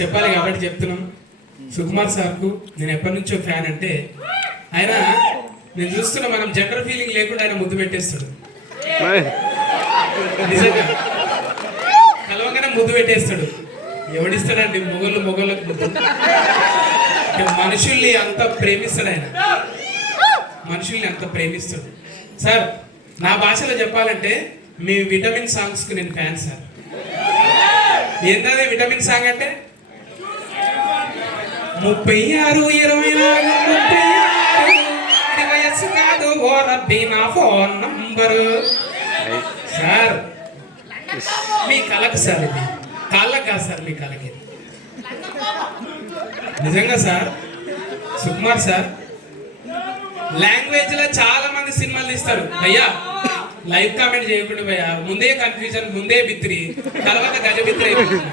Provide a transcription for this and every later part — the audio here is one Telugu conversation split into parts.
చెప్పాలి కాబట్టి చెప్తున్నాం. సుకుమార్ సార్కు నేను ఎప్పటి నుంచో ఫ్యాన్ అంటే ఆయన నేను చూస్తున్నా మనం జెండర్ ఫీలింగ్ లేకుండా ఆయన ముద్దు పెట్టేస్తాడు. నిజంగా కలవగానే ముద్దు పెట్టేస్తాడు. ఎవడిస్తాడండి మొగళ్ళకు ముద్దు? మనుషుల్ని అంత ప్రేమిస్తాడు ఆయన, మనుషుల్ని అంత ప్రేమిస్తాడు. సార్ నా భాషలో చెప్పాలంటే మీ విటమిన్ సాంగ్స్కి నేను ఫ్యాన్ సార్. ఏంటది విటమిన్ సాంగ్ అంటే 36 24 36 వయస్సు కాదు ఓ రబ్బీ నా ఫోన్ నంబరు. సార్ మీ కళకు సార్, ఇది కాళ్ళకు కాదు సార్, మీ కళకి. నిజంగా సార్ సుకుమార్ సార్ లాంగ్వేజ్ లో చాలా మంది సినిమాలు తీస్తారు భయ్యా. లైవ్ కామెంట్ చేయకుండా భయ్యా, ముందే కన్ఫ్యూజన్, ముందే బిత్రి, తర్వాత గజబిత్రి అయిపోతుంది.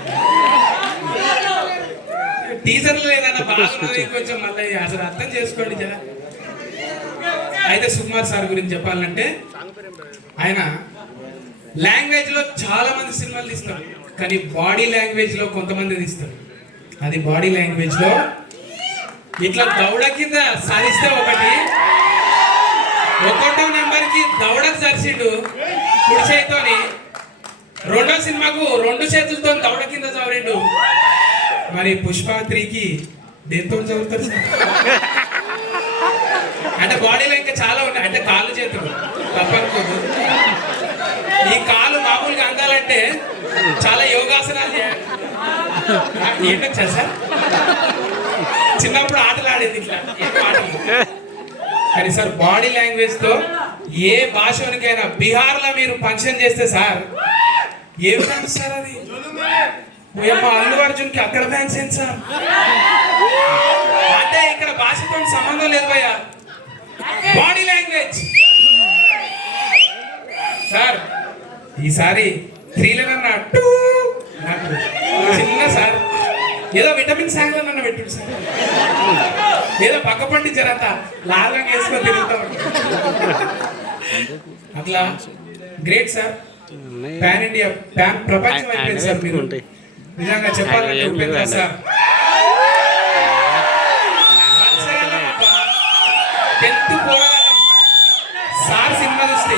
టీజర్లు ఏదైనా బాగా కొంచెం మళ్ళీ అసలు అర్థం చేసుకోండి జరా. అయితే సుకుమార్ సార్ గురించి చెప్పాలంటే ఆయన లాంగ్వేజ్ లో చాలా మంది సినిమాలు తీస్తారు, కానీ బాడీ లాంగ్వేజ్ లో కొంతమంది తీస్తారు. అది బాడీ లాంగ్వేజ్ లో ఇట్లా దౌడ కింద సాధిస్తే ఒకటో నెంబర్ కి దౌడకు సరిసిండు కుడి చేతితోని. రెండో సినిమాకు 2 చేతులతో దౌడ కింద చదివిండు. మరి పుష్ప 3కి దేంతో చదువుతారు సార్? అంటే బాడీలో ఇంకా చాలా ఉన్నాయి, అంటే కాళ్ళు చేతులు తప్పనుకోదు. ఈ కాలు మామూలుగా అందాలంటే చాలా యోగాసనాలు చేయాలి. ఏంటొచ్చా సార్? చిన్నప్పుడు ఆటలు ఆడేది ఇట్లా ఆటలు. కానీ సార్ బాడీ లాంగ్వేజ్ తో ఏ భాషనికైనా బీహార్లో మీరు ఫంక్షన్ చేస్తే సార్ ఏ విధంగా సార్ అది అల్లు అర్జున్ కి అక్కడ ఫ్యాన్స్ ఏంటి సార్? అంటే ఇక్కడ భాషతో సంబంధం లేదు భయ్యా, బాడీ లాంగ్వేజ్. సార్ ఈసారి 311 నాకు చిన్న సార్ ఏదో విటమిన్ సాంగ్ లో నన్ను పెట్టు సార్, ఏదో పక్క పండించారంతా లాగా వేసుకొని తిరుగుతాం అట్లా. Great sir, pan India, pan ప్రపంచం అయిపోయింది సార్. మీరు నిజంగా చెప్పాలంటే ఉపేంద్ర సార్ 10th పోరాటం సార్ సినిమా చూస్తే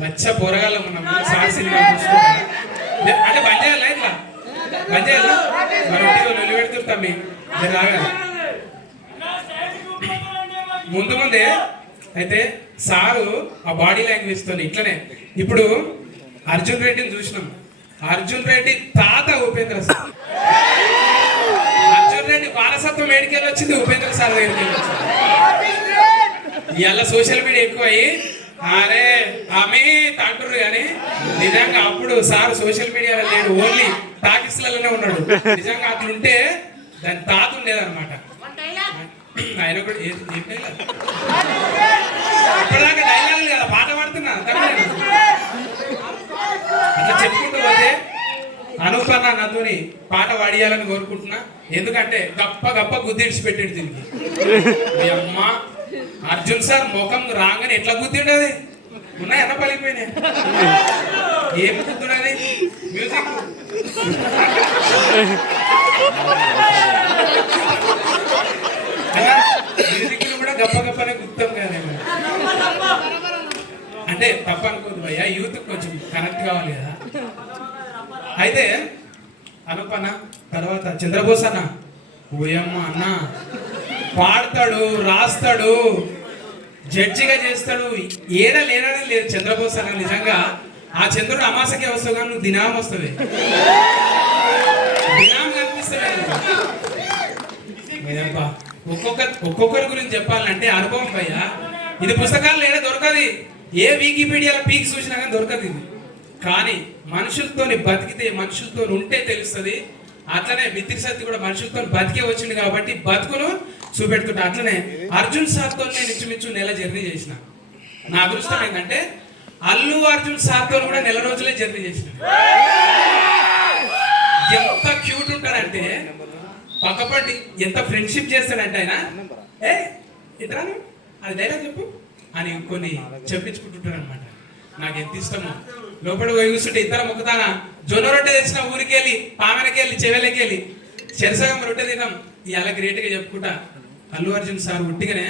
బచ్చ పోరగాళ్ళం ఉన్నాము సార్ సినిమా చూసుకుంటాం. అంటే బంద్ చేయాలా? ఇట్లా బంద్ చేయాలా? మనం ఒళ్ళు పెడుతుంటాం మీ రాగా ముందే. అయితే సారు ఆ బాడీ లాంగ్వేజ్ తో ఇట్లనే. ఇప్పుడు అర్జున్ రెడ్డిని చూసినాం, అర్జున్ రెడ్డి తాత ఉపేంద్ర సార్. అర్జున్ రెడ్డి వారసత్వం ఏడికెళ్ళి వచ్చింది, ఉపేంద్ర సార్ దగ్గరికి వచ్చింది. ఇలా సోషల్ మీడియా ఎక్కువ అయ్యి అరే ఆమె తాంటుర్రు కానీ నిజంగా అప్పుడు సార్ సోషల్ మీడియాలో లేడు, ఓన్లీ టాకీస్లలోనే ఉన్నాడు. నిజంగా అట్లుంటే దాని తాత ఉండేదన్నమాట. ఆయన కూడా ఇప్పటిదాకా డైలాగులు కదా, పాట పాడుతున్నా అట్లా చెప్పుకుంటూ పోతే అనుపన్న నాతోని పాట పాడియాలని కోరుకుంటున్నా. ఎందుకంటే గప్ప గుద్దిడిచి పెట్టాడు దీనికి. మీ అమ్మ అర్జున్ సార్ ముఖం రాగానే ఎట్లా గుద్దిండది, ఉన్నాయి అన్న పలిపోయినాయి. ఏం గుద్దుడది? మ్యూజిక్ మ్యూజిక్ కూడా గప్పనే గుర్తాం కదా. అంటే తప్ప అనుకోదు భయ్యా, యూత్ కొంచెం కనెక్ట్ కావాలి కదా. అయితే అనుపన్న తర్వాత చంద్రబోస్ అన్న, ఓయమ్మ అన్న పాడతాడు, రాస్తాడు, జడ్జిగా చేస్తాడు, లేడని లేదు చంద్రబోస్ అన్న. నిజంగా ఆ చంద్రుడు అమాసకే వస్తావు కానీ నువ్వు దినాం వస్తావే, దినాం కనిపిస్తావే. ఒక్కొక్కరి గురించి చెప్పాలంటే అనుభవం భయ్యా. ఇది పుస్తకాలు ఏడా దొరకదు, ఏ వికీపీడియాలో పీక్ చూసినా కానీ దొరకదు ఇది. కానీ మనుషులతోని బతికితే, మనుషులతో ఉంటే తెలుస్తుంది. అట్లనే మిత్రి సత్తి కూడా మనుషులతో బతికే వచ్చింది కాబట్టి బతుకును చూపెడుతుంటా. అట్లనే అర్జున్ సార్తో నేను ఇంచుమించు నెల జర్నీ చేసిన. నా అదృష్టం ఏంటంటే అల్లు అర్జున్ సార్తో కూడా నెల రోజులే జర్నీ చేసిన. ఎంత అంటే పక్కపట్టి ఎంత ఫ్రెండ్షిప్ చేస్తాడంటే ఆయన ఏ ఇట్రాను అది డైలాగ్ చెప్పు అని కొన్ని చెప్పించుకుంటుంటాడు అనమాట. నాకు ఎంత ఇష్టమో లోపల పోయి కూర్చుంటే ఇద్దరు మొక్కుతానా జొన్న రొట్టె తెచ్చిన ఊరికి వెళ్ళి పామెనకి వెళ్ళి చెవెలకి వెళ్ళి చెరసగం రొట్టె తిన్నాం. ఇలా గ్రేట్గా చెప్పుకుంటా అల్లు అర్జున్ సార్ ఉట్టిగానే